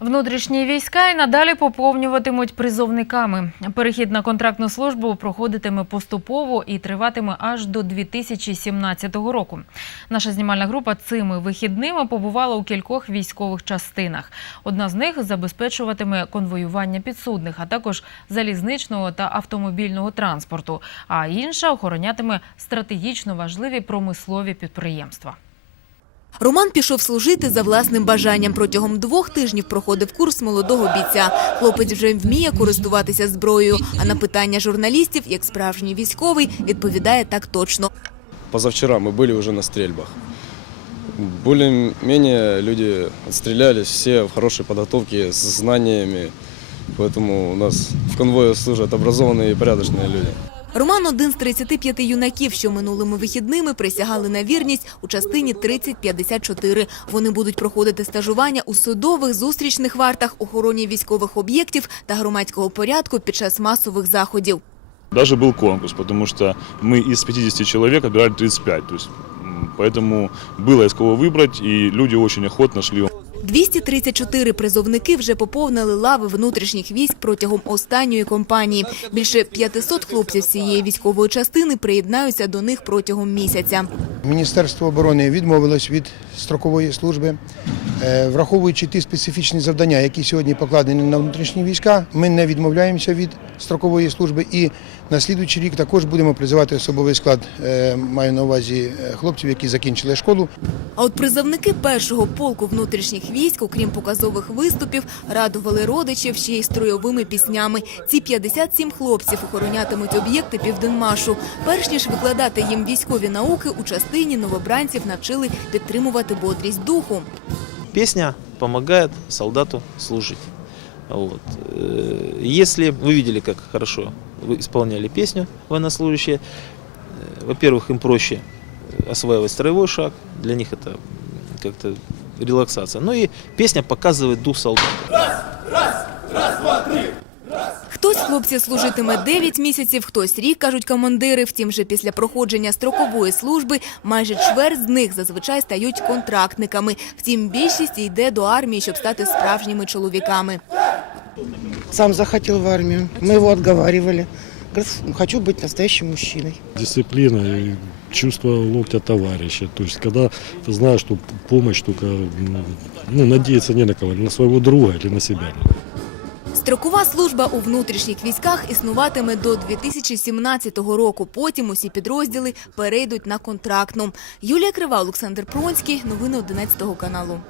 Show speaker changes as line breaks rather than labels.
Внутрішні війська і надалі поповнюватимуть призовниками. Перехід на контрактну службу проходитиме поступово і триватиме аж до 2017 року. Наша знімальна група цими вихідними побувала у кількох військових частинах. Одна з них забезпечуватиме конвоювання підсудних, а також залізничного та автомобільного транспорту. А інша охоронятиме стратегічно важливі промислові підприємства.
Роман пішов служити за власним бажанням. Протягом двох тижнів проходив курс молодого бійця. Хлопець вже вміє користуватися зброєю. А на питання журналістів, як справжній військовий, відповідає так точно.
Позавчера мы были уже на стрельбах. Более-менее люди отстрелялись, все в хорошей подготовке, с знаниями. Поэтому у нас в конвое служат образованные и порядочные люди.
Роман один з 35 юнаків, що минулими вихідними присягали на вірність у частині 3054. Вони будуть проходити стажування у судових зустрічних вартах, охороні військових об'єктів та громадського порядку під час масових заходів.
Даже был конкурс, потому что мы из 50 человек отбирали 35. То есть, м, поэтому было из кого выбрать, и люди очень охотно шли
234 призовники вже поповнили лави внутрішніх військ протягом останньої кампанії. Більше 500 хлопців цієї військової частини приєднаються до них протягом місяця.
Міністерство оборони відмовилось від строкової служби. Е, Враховуючи ті специфічні завдання, які сьогодні покладені на внутрішні війська, ми не відмовляємося від строкової служби і на слідуючий рік також будемо призивати особовий склад. е, Маю на увазі е, хлопців, які закінчили школу.
А от призовники першого полку внутрішніх військ, окрім показових виступів, радували родичів ще й стройовими піснями. Ці 57 хлопців охоронятимуть об'єкти Південмашу. Перш ніж викладати їм військові науки, у частині новобранців навчили підтримувати бодрість духу.
Песня помогает солдату служить. Вот. Э, Если вы видели, как хорошо вы исполняли песню военнослужащие, э, во-первых, им проще э, осваивать строевой шаг, для них это как-то релаксация. Ну и песня показывает дух солдата.
Хтось з хлопців служитиме 9 місяців, хтось рік, кажуть командири. Втім, же після проходження строкової служби майже чверть з них зазвичай стають контрактниками. Втім, більшість йде до армії, щоб стати справжніми чоловіками.
сам захотел в армию. Мы его отговаривали. Говорит, хочу быть настоящим мужчиной.
Дисциплина и чувство локтя товарища. То есть, когда ты знаешь, что помощь только, м, ну, надеяться не на кого, на своего друга или на себя.
Строкова служба у внутрішніх військах існуватиме до 2017 року. Потім усі підрозділи перейдуть на контрактну. Юлія Крива, Олександр Пронський. Новини 11 каналу.